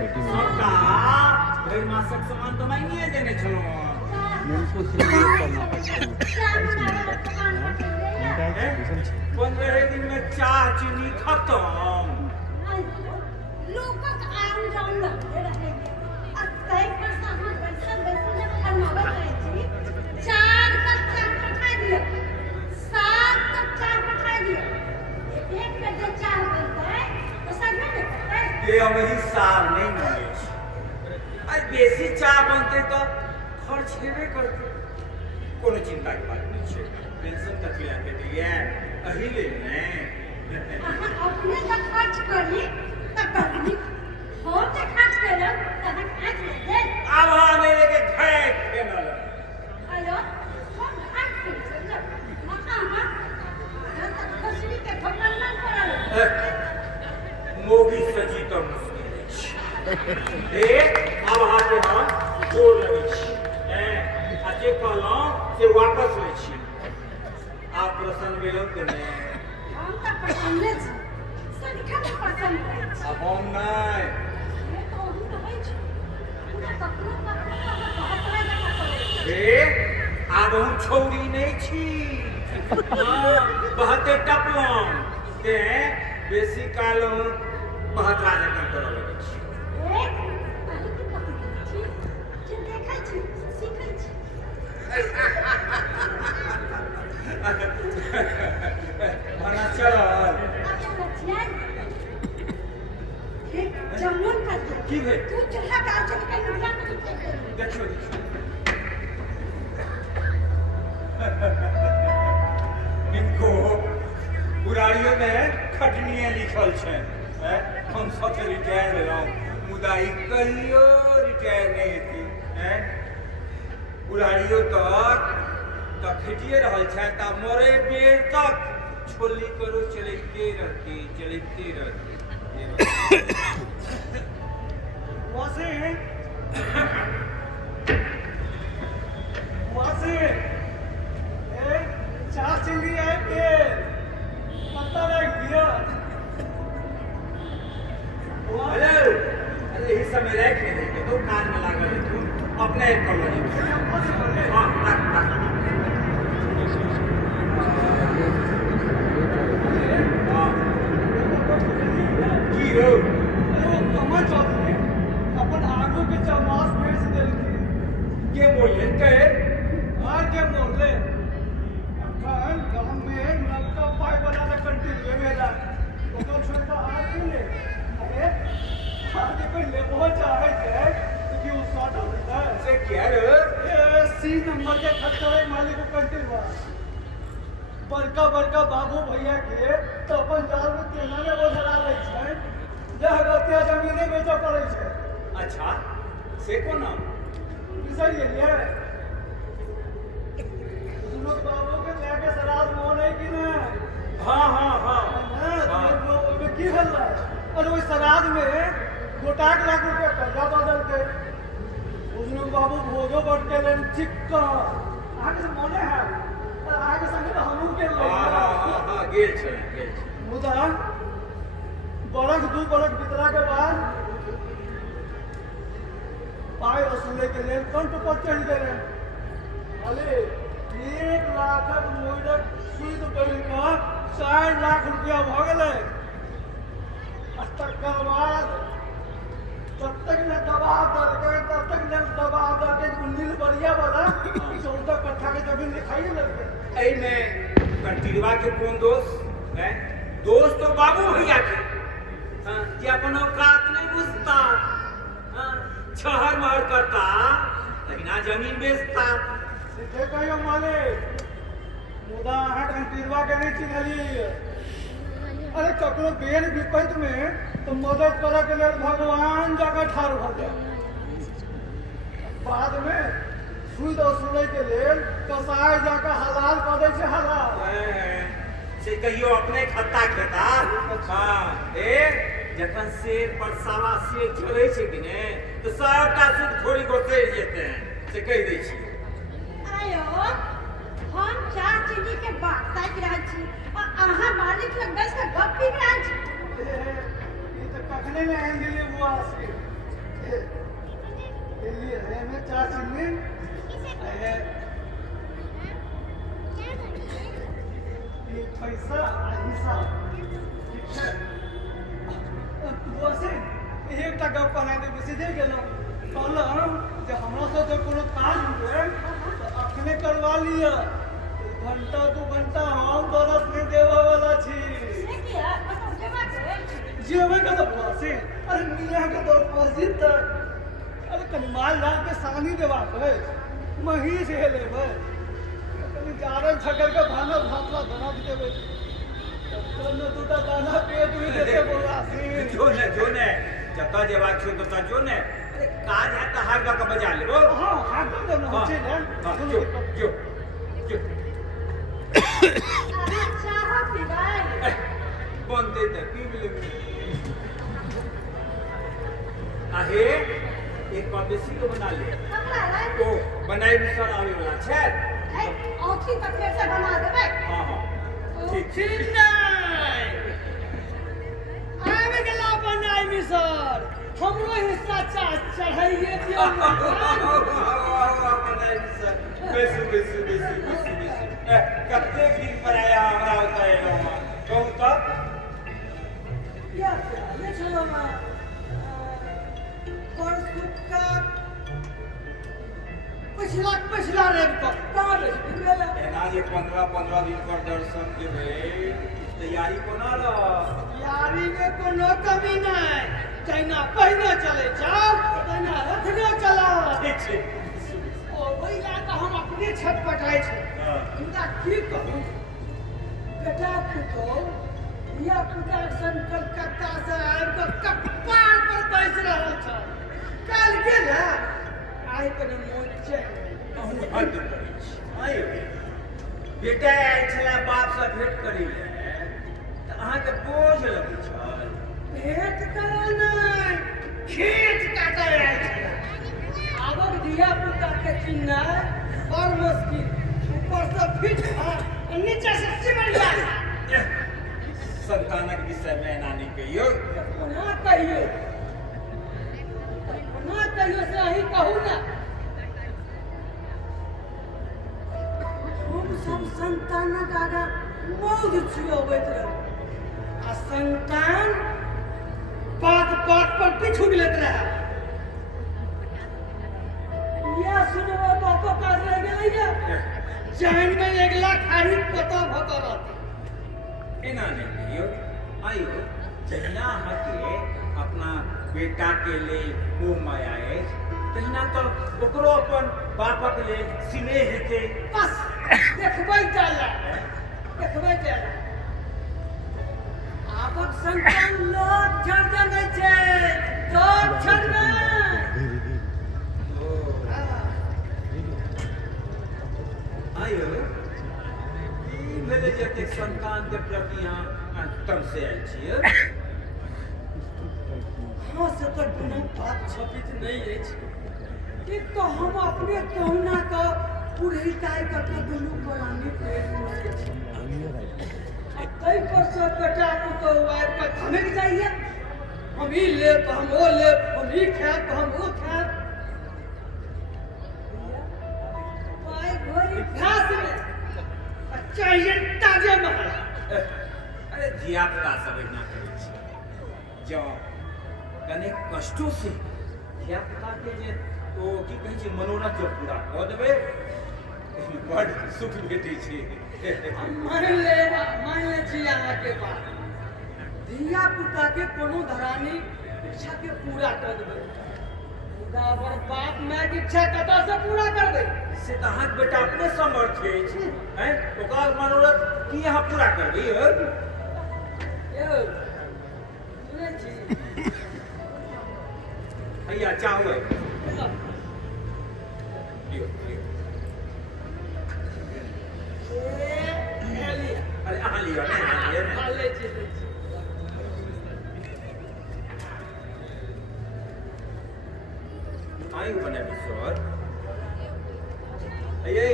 बेटी में सबका भाई मासक सामान तो मैं नहीं देने चलो मेरे को सिर्फ ये करना पड़ता है 15 दिन में चाह चीनी खत्म लोकक आम जाऊं लगते रहेंगे अब तय पर सामान बैठा जब बनवा रही थी 4 कप चाय पठा दिया 7 कप चाय पठा दिया एक में जो चाय बनता है तो सब में करता है ये हमें सार नहीं मिले अरे बेसी चाह बनते तो खर्च हेबे करते कोनो चिंता की बात नहीं है पेंशन तक ले के दिए अहिले ने अपने जब खर्च करी तब करी हो तो खर्च करो तब खर्च ले दे अब आने लेके खाए खेना आयो हम खर्च कर चलो मका हम तब खुशी के भगवान करा मोगी सजी तो मुश्किल है अब हाथे हम जोड़ लगे छी जे कहलौं से वापस ले छी आप प्रसन्न भेलौं कि नहीं हम तो पसंद है सदिखा तो पसंद है अब हम नहीं ये तो हम तो है पूरा कपड़ा बहुत तरह का करे अब हम छौरी नहीं छी बहते टपलौं ते बेसी काल बहुत राजा का करऽ लगे छी मना चल जमुन कर की भेल तू चला का चल के निकला देखियो इनको बुराड़ियों में खटनिए लिखल छै हम सब रिटायर भेलहुँ मुदा ई कहियो रिटायर नहीं हेती बुढ़ारियों तक खटिए रहल छै ता मरे बेर तक छोली करो चलते रहती वासे चार चिल्ली है के पता लग गया हेलो अरे यही समय रह के देखे तो कान में लागल है तू अपने एक कर लो हां रख की रो कमर चौधरी अपन आगू के चमास बेच देलकी के बोले के और के बोले अखन गांव में नलका पाइप वाला का कंटिन्यू मेला ओकर छोटा आके ले अरे आगे कोई ले बहुत चाहे थे कि वो शॉर्ट हो जाता है से क्या रे ये सी नंबर के खतरे मालिक को कंटिन्यू बड़का बाबू भैया के तो अपन जाल में केना में बोझला लै छै जह गतिया जमीने बेचऽ पड़ै छै अच्छा से कोना बिसर गेलिए लोग बाबू के जाके सराज मोन है कि ना हां ओमे की भेल अरे ओइ सराज में गोटाक लाख रुपया कर्जा बदल के उसने बाबू भोजो बढ़ के लेन चिक्का आगे से मोने है आगे संगे तो हमू के ले हां गेल छै मुदा बरख दू बरख बितला के बाद पाई वसूले के लिए कंठ पर चढ़ गए अरे 1 लाख मोइरक सूद करी का 4 लाख रुपया भ गेले तकर बाद तब तक न दबाव दर के नील बरिया वाला 14 कट्ठा के जमीन लिखाई लगे एई में कंटिरवा के कौन दोस्त है दोस्त तो बाबू भैया के कि अपन औकात नहीं बुझता छहर महर करता लेकिन आ जमीन बेचता सीधे कहियो माले मुदा अहाँ कंटिरवा के नहीं चिन्हली अरे ककरो बेर विपत में तो मदद करे के लिए भगवान जगह ठाड़ भ जाए बाद में सूद वसूले के लिए कसाई जाकर हलाल कर दे छै हलाल से कहियो अपने खत्ता खेता हाँ जखन से परसावा से चले छै कि ने तो सबटा सूद थोड़ी गोसेर जेते हैं से कह दै छी आयो हम चार चीनी के बात ताक रहल छी और अहाँ मालिक लग बैस के गप पी रहल छी ये तो कखने में आएंगे ये बुआ से ये लिए है मैं 4 चिन्नी ये पैसा हिसाब ठीक है बसे 1 टका पना दे सीधे गेलो कहलम जे हमरा से जो कोनो काज हुए तो अखने करवा लिया घंटा 2 घंटा हम बरस में देवा वाला छी से किया मतलब जमा करे जेवे का तो बसे अरे मियां का तो मस्जिद अरे कनी माल डाल के सानी देवा है महीस है लेबे कनी जारन छकल के भाना भातला बना देबे तने दूटा दाना पेट में देते बोलासी जो ने जता जेबाक छो तता जो ने अरे काज है त हर का बजा लेबो हां हां तो ना होचे ने जो अच्छा हो पिगाई बनते त पी ले आहे एक बेसी को बना ले हमरा लाई तो बनाई सर आवे वाला छै औठी तक फिर से बना देबै हां ठीक चिन्नाई आवे गेला बनाई मिसर हमरो हिस्सा चढ़ाइए दियो बनाई सर बेसु कते दिन पर आया हमरा होता है कहूं तब या ये चलो ना परसों का पिछला रेप का कहाँ रही एना जे 15 दिन पर दर्शन के भेल तैयारी कोना रह यारी में कोनो कमी नहीं चाइना पहले चले जाओ चाइना रखने चला ठीक छै ओ वही लाता हम अपने छत पटाए छे इनका की कहूं बेटा पुतो या पुता सन कलकत्ता से आए तो कपार पर बैस रहा था कल गेला आइ कने मोन छै कहूं हद करै छी आयो बेटा आयल छला बाप से भेंट करै ले त अहाँ के बोझ लगै छल भेंट करा नहीं खेत काटे आए छे आबक दिया पुता के चिन्ना और मुश्किल ऊपर से फिट नीचे से सिमरिया संतानक विषय में एना नहीं कहियो ना कहियो से ही कहू ना हम सब संतानक आगा मौज छुअबैत रहे आ संतान बात पर पीछू मिलत रहे या सुनबो बापो काज रह गेलैया जान में 1 लाख हारी पता भकरत एना नहीं कहियो आयो जहिना हके अपना बेटा के ले मोह माया है तहिना तो ओकरो अपन बापक ले स्नेह हेते बस देखबै जाला आपक संतान लोग छड़ देने छे लोग छड़ना आयो ई भेले जते संतान के प्रति यहाँ तम से आयल छियै हाँ से तो कोनो बात छपित नहीं है एक तो हम अपने कहना का पूरी काय का तो दुनू बरानी पेट में छै कई पर से बेटा को तो वार का खाने के चाहिए हम ही ले हम वो ले हम ही खाए हम वो खाए भाई घोड़ी घास में चाहिए ताजे महल अरे जिया पुता सब इतना करे छी जो कने कष्टों से जिया पुता के जे तो की कहै छै मनोरथ जो पूरा क देबे बड़ सुख भेटै छै मान ले छी यहाँ के बात धिया पुता के कोनो धरानी इच्छा के पूरा कर देबै खुदावर बाप माय के इच्छा कतौ से पूरा कर दे से त अहाँ के बेटा अपने समर्थ अछि हैं ओकर मनोरथ की अहाँ पूरा करबै यो सुनै छी भैया चाहू है लियो अरे अहाँ लियो ने अहाँ लियो ने ले छी आयु बने सर अये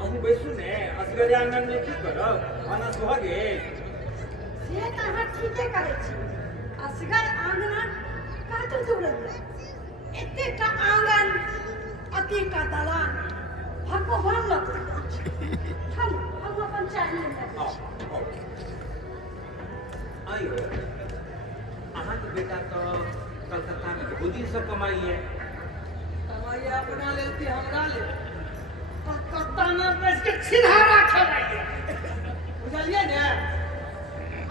अहूँ बैसू ने असगरे आंगन में की करब खाना भऽ गेल से त अहाँ ठीके करै छी असगर आंगना का अतु दूर इतने का आंगन अति का दलान भगवान लग हम अपन चाहे आइयो अहाँ के बेटा तो कलकत्ता में बहुत दिन से कमाई है कमाई अपना लेती हमरा ले कलकत्ता में बैठ के छिनारा खेलाइए बुझलिए ने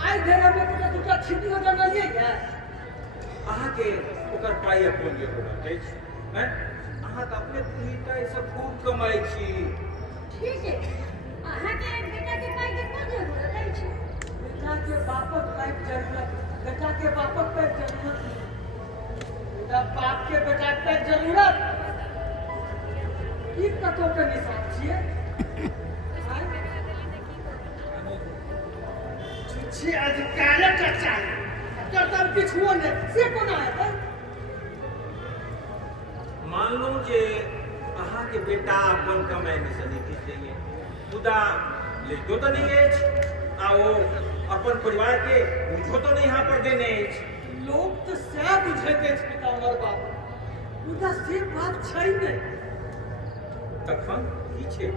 आई देर में तो दूटा छिटी हो जाइए क्या अहाँ के ओकर पाई अपन के होना छै हैं अहाँ तो अपने पूरी सब खूब कमाई छी ठीक है अहाँ के बेटा के पाई के कोन जरूरत है बेटा के बापक पाई जरूरत बेटा के बापक पे जरूरत बेटा बाप के बेटा पे जरूरत ई कतो के निशान छिए छुछी अधिकार का चाहिए कर्तव्य किछु ने से कोना है मान लो जे अहाँ के बेटा अपन कमाई में से नहीं चाहिए खुदा लेतो तो नहीं है आ वो अपन परिवार के बुझो तो नहीं यहाँ पर देने है लोग तो से बुझते पिता हमर बाप उदा से बात छै नहीं तखन की छै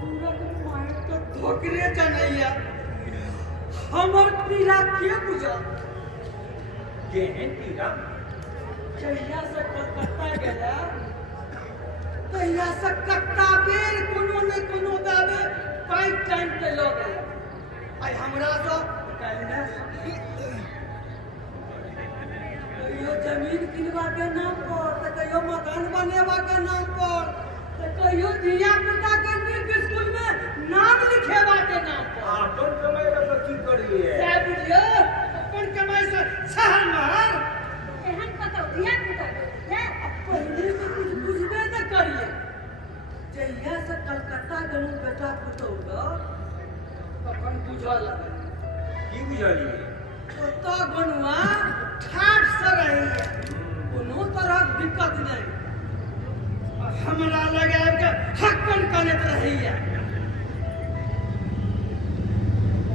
पूरा के मार तो धोकरे जनैया हमर पीड़ा के बुझा केहन पीड़ा जहिया से कलकत्ता गेला तहिया से कत्ता बेर कोनो न कोनो दावे पाई टाइम पे लो गेला आई हमरा तो कहने कहियो जमीन किनवा के नाम पर तो कहियो मकान बनेवा के नाम पर तो कहियो धिया पुता के नीक स्कूल में नाम लिखेवा के नाम पर अपन कमाई का की करिए से बुझियो अपन कमाई से शहर मार एहन कतो दिया पुता है पहले तो कुछ बुझबे न करिए जहिया से कलकत्ता गनु बेटा पुतौगा तखन बुझल की बुझलिए ओता गनुआ ठाठ से रही है कोनो तरह दिक्कत नहीं हमरा लगे के हक्कन करत रही है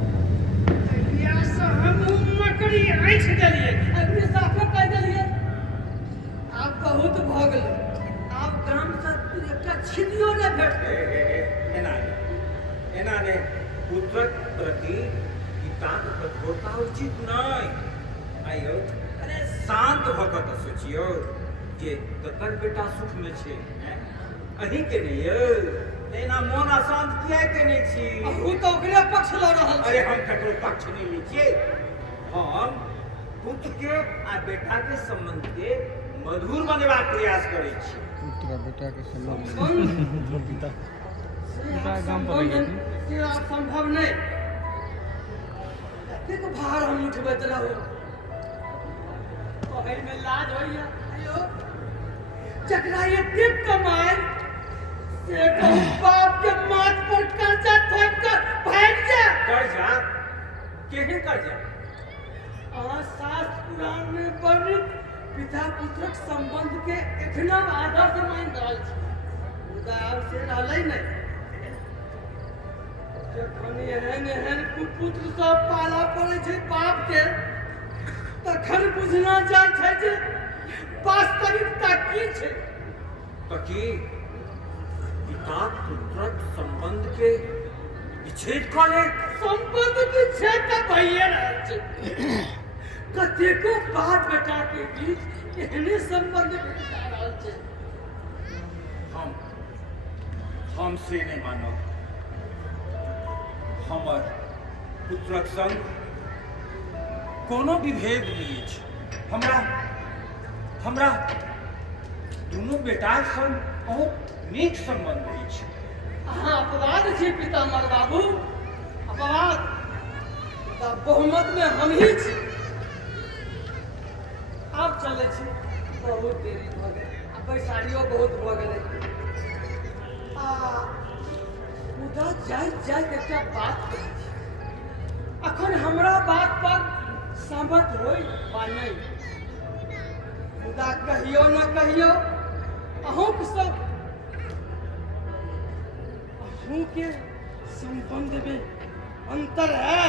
जहिया से हम मकड़ी आँख देलिए अभी साफे कह देलिए आप बहुत भ गेल आप गाम से एकटा छिदियो न भेटते एना ने पुत्रक प्रति पिताक कठोरता उचित नहीं आइयो अरे शांत भऽ कऽ सोचियो जे ककर बेटा सुख में छै अहीं के नहीं यौ एना मोन अशांत किया के नहीं छी अहू तो ओकरे पक्ष ल रहल अरे हम ककरो पक्ष नहीं लै छियै हम पुत्र के आ बेटा के संबंध के मधुर बनेबाक प्रयास करै छी पुत्र बेटा के संबंध पिता संभव नहीं एतेक भार हम उठबैत रहू कहै में लाज होइया अयो जकरा एतेक कमाई से बाप के माथ पर कर्जा ठोक कर भाग जा कर्जा केहन कर्जा शास्त्र पुराण में वर्णित पिता पुत्रक संबंध के एखनो आदर्श मान रहल छी मुदा आब से रहलै नहीं जखन एहन कुपुत्र सब पाला पड़े छै बाप के तखन बुझना जाय छै जे वास्तविकता की छै तो की पिता पुत्रक संबंध के विच्छेद कर ले संबंध विच्छेद त भइए रहल छै कतेको बात बेटा के बीच एहने संबंध भेटा रहल छै हम से नहीं मानब हमर पुत्रक संग कोनो विभेद नहीं छै हमरा दुनू बेटाक संग बहुत नीक संबंध अछि अहाँ अपवाद छी पितामह बाबू अपवाद बहुमत में हम ही छी आप चले छी बहुत देरी भ गेल आ बैसारियो बहुत भ गेलै मुदा जाइत एकटा बात कहै छी अखन हमरा बात पर सहमत होई वा नहीं मुदा कहियो न कहियो अहूँ के संबंध में अंतर है